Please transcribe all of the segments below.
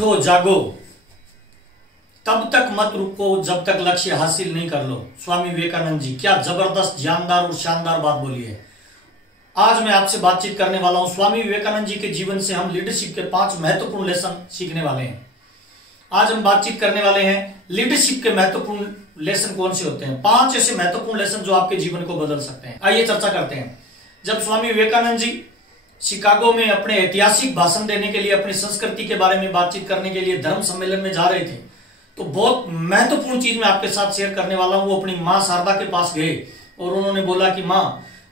उठो जागो, तब तक मत रुको जब तक लक्ष्य हासिल नहीं कर लो। स्वामी विवेकानंद जी, क्या जबरदस्त, जानदार और शानदार बात बोली है। आज मैं आपसे बातचीत करने वाला हूं स्वामी विवेकानंद जी के जीवन से हम लीडरशिप के 5 महत्वपूर्ण लेसन सीखने वाले हैं। आज हम बातचीत करने वाले हैं लीडरशिप के महत्वपूर्ण लेसन कौन से होते हैं। 5 ऐसे महत्वपूर्ण लेसन जो आपके जीवन को बदल सकते हैं। आइए चर्चा करते हैं। जब स्वामी विवेकानंद जी शिकागो में अपने ऐतिहासिक भाषण देने के लिए, अपनी संस्कृति के बारे में बातचीत करने के लिए धर्म सम्मेलन में जा रहे थे, तो बहुत महत्वपूर्ण चीज मैं आपके साथ शेयर करने वाला हूं। वो अपनी मां शारदा के पास गए और उन्होंने बोला कि मां,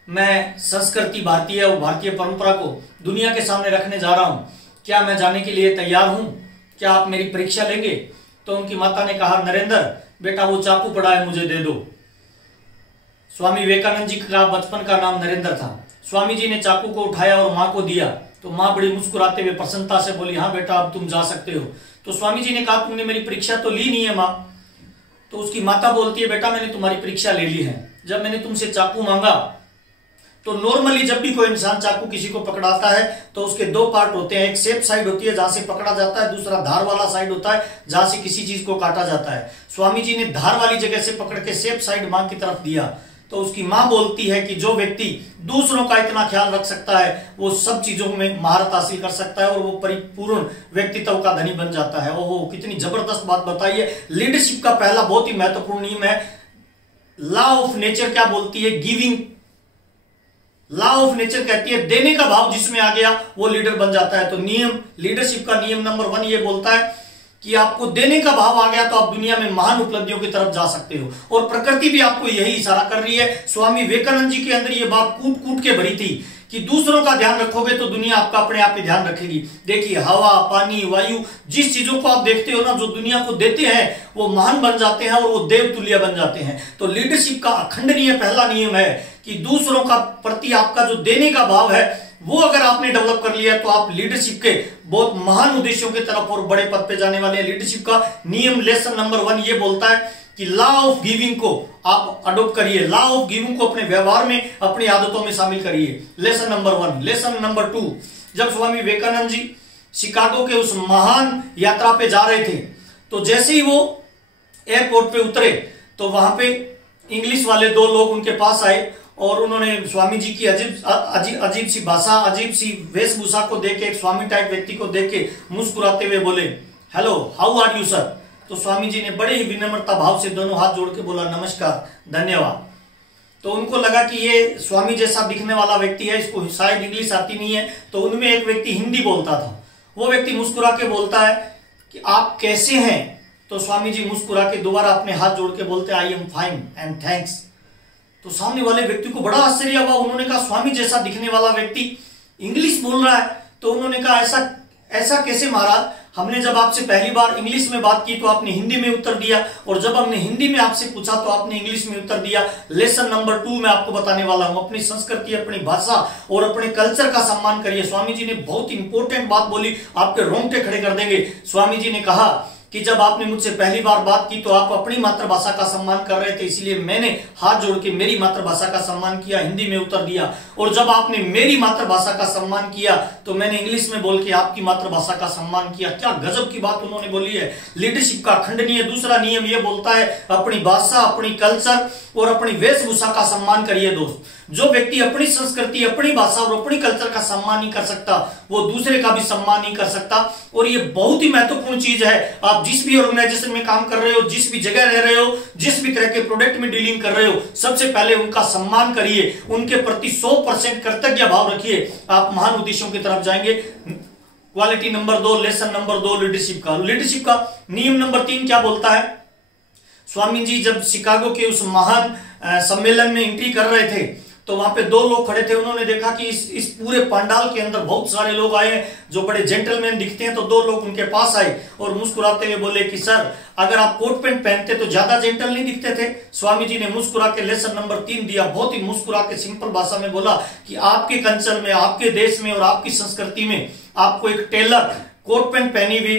मैं संस्कृति भारतीय और भारतीय परंपरा को दुनिया के सामने रखने जा रहा हूं, क्या मैं जाने के लिए तैयार हूं, क्या आप मेरी परीक्षा लेंगे। तो उनकी माता ने कहा, नरेंद्र बेटा वो चाकू पड़ा है, मुझे दे दो। स्वामी विवेकानंद जी का बचपन का नाम नरेंद्र था। स्वामी जी ने चाकू को उठाया और मां को दिया, तो मां बड़ी मुस्कुराते हुए प्रसन्नता से बोली, हाँ बेटा अब तुम जा सकते हो। तो स्वामी जी ने कहा, तुमने मेरी परीक्षा तो ली नहीं है मां। तो उसकी माता बोलती है, बेटा मैंने तुम्हारी परीक्षा ले ली है। जब मैंने तुमसे चाकू मांगा तो नॉर्मली जब भी कोई इंसान चाकू किसी को पकड़ाता है तो उसके 2 पार्ट होते हैं। एक सेफ साइड होती है जहां से पकड़ा जाता है, दूसरा धार वाला साइड होता है जहां से किसी चीज को काटा जाता है। स्वामी जी ने धार वाली जगह से पकड़ के सेफ साइड मां की तरफ दिया। तो उसकी मां बोलती है कि जो व्यक्ति दूसरों का इतना ख्याल रख सकता है वो सब चीजों में महारत हासिल कर सकता है और वो परिपूर्ण व्यक्तित्व का धनी बन जाता है। ओहो, कितनी जबरदस्त बात बताई है। लीडरशिप का पहला बहुत ही महत्वपूर्ण नियम है, लॉ ऑफ नेचर क्या बोलती है, गिविंग। लॉ ऑफ नेचर कहती है देने का भाव जिसमें आ गया वो लीडर बन जाता है। तो नियम, लीडरशिप का नियम नंबर 1 ये बोलता है कि आपको देने का भाव आ गया तो आप दुनिया में महान उपलब्धियों की तरफ जा सकते हो। और प्रकृति भी आपको यही इशारा कर रही है। स्वामी विवेकानंद जी के अंदर ये बात कूट कूट के भरी थी कि दूसरों का ध्यान रखोगे तो दुनिया आपका अपने आप ही ध्यान रखेगी। देखिए, हवा, पानी, वायु, जिस चीजों को आप देखते हो ना, जो दुनिया को देते हैं वो महान बन जाते हैं और वो देवतुल्य बन जाते हैं। तो लीडरशिप का अखंडनीय पहला नियम है कि दूसरों का प्रति आपका जो देने का भाव है वो अगर आपने डेवलप कर लिया तो आप लीडरशिप के बहुत महान उद्देश्यों की तरफ और बड़े पद पे जाने वाले हैं। लीडरशिप का नियम लेसन नंबर 1 ये बोलता है कि लॉ ऑफ गिविंग को आप अडॉप्ट करिए। लॉ ऑफ गिविंग को अपने व्यवहार में, अपनी आदतों में शामिल करिए। Lesson number 1। लेसन नंबर 2, जब स्वामी विवेकानंद जी शिकागो के उस महान यात्रा पे जा रहे थे तो जैसे ही वो एयरपोर्ट पे उतरे तो वहां पे इंग्लिश वाले 2 लोग उनके पास आए और उन्होंने स्वामी जी की अजीब सी भाषा, अजीब सी वेशभूषा को देख के, एक स्वामी टाइप व्यक्ति को देख के मुस्कुराते हुए बोले, hello how are you sir. तो स्वामी जी ने बड़े ही विनम्रता भाव से दोनों हाथ जोड़ के बोला, नमस्कार, धन्यवाद। तो उनको लगा कि ये स्वामी जैसा दिखने वाला व्यक्ति है, इसको शायद इंग्लिश आती नहीं है। तो उनमें एक व्यक्ति हिंदी बोलता था। वो व्यक्ति मुस्कुरा के बोलता है कि आप कैसे हैं। तो स्वामी जी मुस्कुरा के दोबारा अपने हाथ जोड़ के बोलते, I am fine and thanks. तो सामने वाले व्यक्ति को बड़ा आश्चर्य हुआ। उन्होंने कहा, स्वामी जैसा दिखने वाला व्यक्ति इंग्लिश बोल रहा है। तो उन्होंने कहा, ऐसा कैसे महाराज, हमने जब आपसे पहली बार इंग्लिश में बात की तो आपने हिंदी में उत्तर दिया, और जब हमने हिंदी में आपसे पूछा तो आपने इंग्लिश में उत्तर दिया। लेसन नंबर 2 मैं आपको बताने वाला हूं, अपनी संस्कृति, अपनी भाषा और अपने कल्चर का सम्मान करिए। स्वामी जी ने बहुत इंपॉर्टेंट बात बोली, आपके रोंगटे खड़े कर देंगे। स्वामी जी ने कहा कि जब आपने मुझसे पहली बार बात की तो आप अपनी मातृभाषा का सम्मान कर रहे थे, इसलिए मैंने हाथ जोड़ के मेरी मातृभाषा का सम्मान किया, हिंदी में उत्तर दिया। और जब आपने मेरी मातृभाषा का सम्मान किया तो मैंने इंग्लिश में बोल के आपकी मातृभाषा का सम्मान किया। क्या गजब की बात उन्होंने बोली है। लीडरशिप का खंडनीय दूसरा नियम यह बोलता है, अपनी भाषा, अपनी कल्चर और अपनी वेशभूषा का सम्मान करिए। दोस्त, जो व्यक्ति अपनी संस्कृति, अपनी भाषा और अपनी कल्चर का सम्मान नहीं कर सकता वो दूसरे का भी सम्मान नहीं कर सकता। और ये बहुत ही महत्वपूर्ण चीज है। आप जिस भी ऑर्गेनाइजेशन में काम कर रहे हो, जिस भी जगह रह रहे हो, जिस भी तरह के प्रोडक्ट में डीलिंग कर रहे हो, सबसे पहले उनका सम्मान करिए, उनके प्रति 100% कृतज्ञ भाव रखिए। आप महान उद्देश्यों की तरफ जाएंगे। Quality number 2, lesson number 2 leadership का। लीडरशिप का नियम नंबर 3 क्या बोलता है। स्वामी जी जब शिकागो के उस महान सम्मेलन में एंट्री कर रहे थे तो वहां पे 2 लोग खड़े थे। उन्होंने देखा कि इस पूरे पंडाल के अंदर बहुत सारे लोग आए हैं जो बड़े जेंटलमैन दिखते हैं। तो 2 लोग उनके पास आए और मुस्कुराते हुए बोले कि सर, अगर आप कोट पैंट पहनते तो ज्यादा जेंटल नहीं दिखते थे। स्वामी जी ने मुस्कुरा के लेसन नंबर 3 दिया। बहुत ही मुस्कुरा के सिंपल भाषा में बोला कि आपके कल्चर में, आपके देश में और आपकी संस्कृति में आपको एक टेलर कोट पैंट पहनी हुई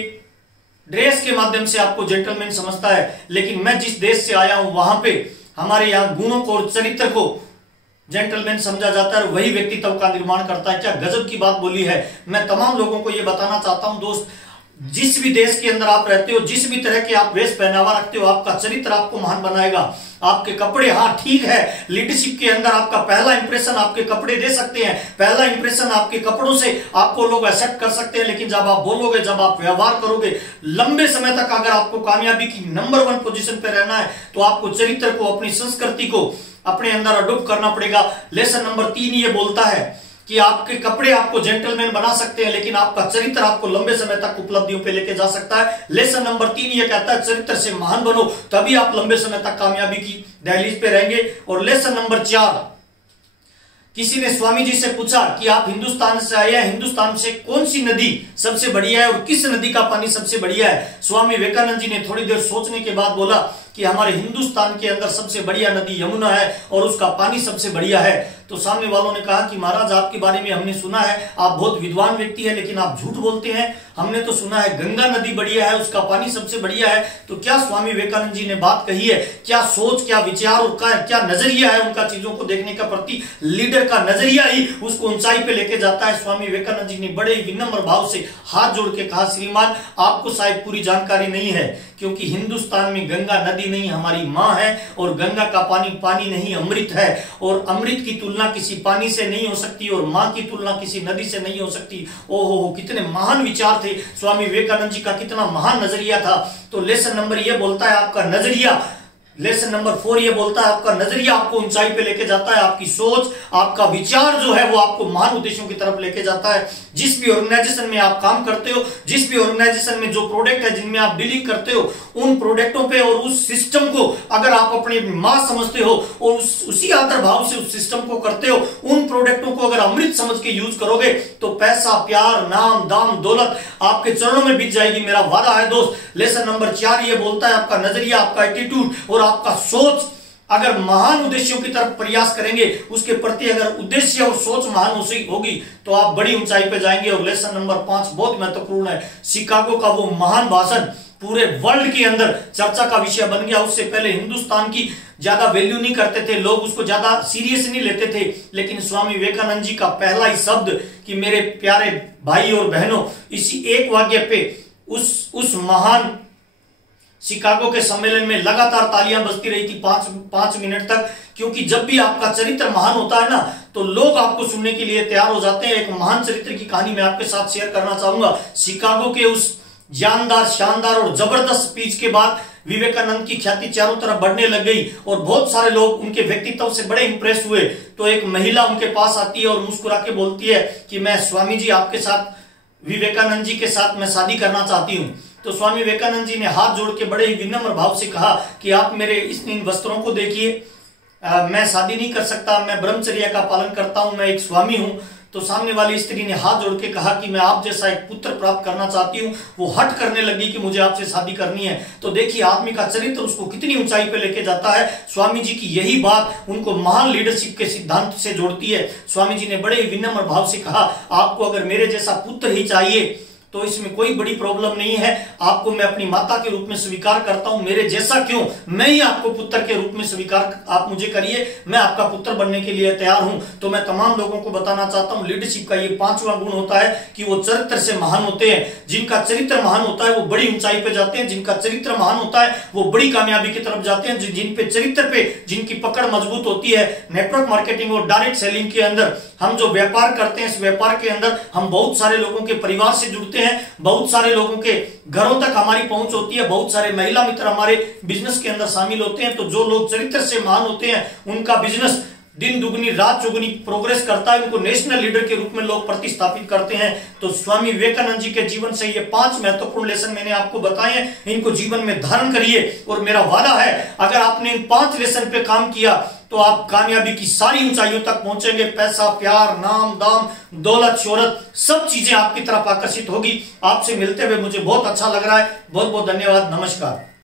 ड्रेस के माध्यम से आपको जेंटलमैन समझता है, लेकिन मैं जिस देश से आया हूं वहां पे हमारे यहाँ गुणों को और चरित्र को जेंटलमैन समझा जाता है और वही व्यक्तित्व का निर्माण करता है। क्या गजब की बात बोली है। मैं तमाम लोगों को यह बताना चाहता हूं दोस्त, जिस भी देश के अंदर आप रहते हो, जिस भी तरह के आप वेश पहनावा रखते हो, आपका चरित्र आपको महान बनाएगा। आपके कपड़े, हाँ ठीक है, लीडरशिप के अंदर आपका पहला इंप्रेशन आपके कपड़े दे सकते हैं, पहला इंप्रेशन आपके कपड़ों से आपको लोग एक्सेप्ट कर सकते हैं, लेकिन जब आप बोलोगे, जब आप व्यवहार करोगे, लंबे समय तक अगर आपको कामयाबी की नंबर 1 पोजीशन पे रहना है, तो आपको चरित्र को, अपनी संस्कृति को अपने अंदर अडॉप्ट करना पड़ेगा। लेसन नंबर 3 ये बोलता है कि आपके कपड़े आपको जेंटलमैन बना सकते हैं, लेकिन आपका चरित्र आपको लंबे समय तक उपलब्धियों पे लेके जा सकता है। लेसन नंबर 3 ये कहता है चरित्र से महान बनो, तभी आप लंबे समय तक कामयाबी की दहलीज पे रहेंगे। और लेसन नंबर 4, किसी ने स्वामी जी से पूछा कि आप हिंदुस्तान से आए हैं, हिंदुस्तान से कौन सी नदी सबसे बढ़िया है और किस नदी का पानी सबसे बढ़िया है? स्वामी विवेकानंद जी ने थोड़ी देर सोचने के बाद बोला कि हमारे हिंदुस्तान के अंदर सबसे बढ़िया नदी यमुना है और उसका पानी सबसे बढ़िया है। तो सामने वालों ने कहा कि महाराज आपके बारे में हमने सुना है, आप बहुत विद्वान व्यक्ति है, लेकिन आप झूठ बोलते हैं। हमने तो सुना है गंगा नदी बढ़िया है, उसका पानी सबसे बढ़िया है। तो क्या स्वामी विवेकानंद जी ने बात कही है? क्या सोच, क्या विचार और क्या नजरिया है उनका चीजों को देखने का प्रति? लीडर का नजरिया ही उसको ऊंचाई पे लेके जाता है। स्वामी विवेकानंद जी ने बड़े ही विनम्र भाव से हाथ जोड़ के कहा, श्रीमान आपको शायद पूरी जानकारी नहीं है, क्योंकि हिंदुस्तान में गंगा नदी नहीं हमारी माँ है, और गंगा का पानी पानी नहीं अमृत है, और अमृत की तुलना किसी पानी से नहीं हो सकती, और माँ की तुलना किसी नदी से नहीं हो सकती। ओहो, कितने महान विचार थे स्वामी विवेकानंद जी का, कितना महान नजरिया था। तो लेसन नंबर ये बोलता है आपका नजरिया, लेसन नंबर 4 ये बोलता है आपका नजरिया आपको ऊंचाई पे लेके जाता है, आपकी सोच, आपका विचार जो है वो आपको महान उद्देश्यों की तरफ लेके जाता है। जिस भी ऑर्गेनाइजेशन में आप काम करते हो, जिस भी ऑर्गेनाइजेशन में जो प्रोडक्ट है जिनमें आप डीलिंग करते हो, उन प्रोडक्टों पे और उस सिस्टम को अगर आप अपने मां समझते हो और उसी आदर भाव से उस सिस्टम को करते हो, उन प्रोडक्टों को अगर अमृत समझ के यूज करोगे, तो पैसा, प्यार, नाम, दाम, दौलत आपके चरणों में बीत जाएगी, मेरा वादा है दोस्त। लेसन नंबर 4 ये बोलता है आपका नजरिया, आपका एटीट्यूड और आपका सोच अगर महान उद्देश्यों की तरफ प्रयास करेंगे, उसके प्रति अगर उद्देश्य और सोच महान होगी, तो आप बड़ी ऊंचाई पे जाएंगे। और लेसन नंबर 5 बहुत महत्वपूर्ण है। शिकागो का वो महान भाषण पूरे वर्ल्ड के अंदर चर्चा का विषय बन गया। उससे पहले हिंदुस्तान की ज्यादा वैल्यू नहीं करते थे लोग, उसको ज्यादा सीरियस नहीं लेते थे, लेकिन स्वामी विवेकानंद जी का पहला ही शब्द कि मेरे प्यारे भाई और बहनों, इसी एक वाक्य पे उस महान शिकागो के सम्मेलन में लगातार तालियां बजती रही थी 5 मिनट तक, क्योंकि जब भी आपका चरित्र महान होता है ना, तो लोग आपको सुनने के लिए तैयार हो जाते हैं। एक महान चरित्र की कहानी मैं आपके साथ शेयर करना चाहूंगा। शिकागो के उस जानदार, शानदार और जबरदस्त स्पीच के बाद विवेकानंद की ख्याति चारों तरफ बढ़ने लग गई और बहुत सारे लोग उनके व्यक्तित्व से बड़े इंप्रेस हुए। तो एक महिला उनके पास आती है और मुस्कुरा के बोलती है कि मैं स्वामी जी आपके साथ, विवेकानंद जी के साथ मैं शादी करना चाहती हूँ। तो स्वामी विवेकानंद जी ने हाथ जोड़ के बड़े ही विनम्र भाव से कहा कि आप मेरे इन वस्त्रों को देखिए, मैं शादी नहीं कर सकता, मैं ब्रह्मचर्य का पालन करता हूं, मैं एक स्वामी हूं। तो सामने वाली स्त्री ने हाथ जोड़ के कहा कि मैं आप जैसा एक पुत्र प्राप्त करना चाहती हूँ। वो हट करने लगी कि मुझे आपसे शादी करनी है। तो देखिए आदमी का चरित्र उसको कितनी ऊंचाई पे लेके जाता है। स्वामी जी की यही बात उनको महान लीडरशिप के सिद्धांत से जोड़ती है। स्वामी जी ने बड़े ही विनम्र भाव से कहा, आपको अगर मेरे जैसा पुत्र ही चाहिए तो इसमें कोई बड़ी प्रॉब्लम नहीं है, आपको मैं अपनी माता के रूप में स्वीकार करता हूं, मेरे जैसा क्यों, मैं ही आपको पुत्र के रूप में स्वीकार, आप मुझे करिए, मैं आपका पुत्र बनने के लिए तैयार हूं। तो मैं तमाम लोगों को बताना चाहता हूं, लीडरशिप का ये 5वां गुण होता है कि वो चरित्र से महान होते हैं। जिनका चरित्र महान होता है वो बड़ी ऊंचाई पे जाते हैं, जिनका चरित्र महान होता है वो बड़ी कामयाबी की तरफ जाते हैं। जिन पे चरित्र पे जिनकी पकड़ मजबूत होती है। नेटवर्क मार्केटिंग और डायरेक्ट सेलिंग के अंदर हम जो व्यापार करते हैं, इस व्यापार के अंदर हम बहुत सारे लोगों के परिवार से जुड़ते हैं, बहुत सारे लोगों के घरों तक हमारी पहुंच होती है, बहुत सारे महिला मित्र हमारे बिजनेस के अंदर शामिल होते हैं। तो जो लोग चरित्र से महान होते हैं उनका बिजनेस दिन दुगनी रात चौगुनी प्रोग्रेस करता है, उनको नेशनल लीडर के रूप में लोग प्रतिस्थापित करते हैं। तो स्वामी विवेकानंद जी के जीवन से ये 5 महत्वपूर्ण लेसन मैंने आपको बताए हैं, इनको जीवन में धारण करिए। और मेरा वादा है अगर आपने इन 5 लेसन पे काम किया तो आप कामयाबी की सारी ऊंचाइयों तक पहुंचेंगे। पैसा, प्यार, नाम, दाम, दौलत, शोहरत, सब चीजें आपकी तरफ आकर्षित होगी। आपसे मिलते हुए मुझे बहुत अच्छा लग रहा है। बहुत बहुत धन्यवाद। नमस्कार।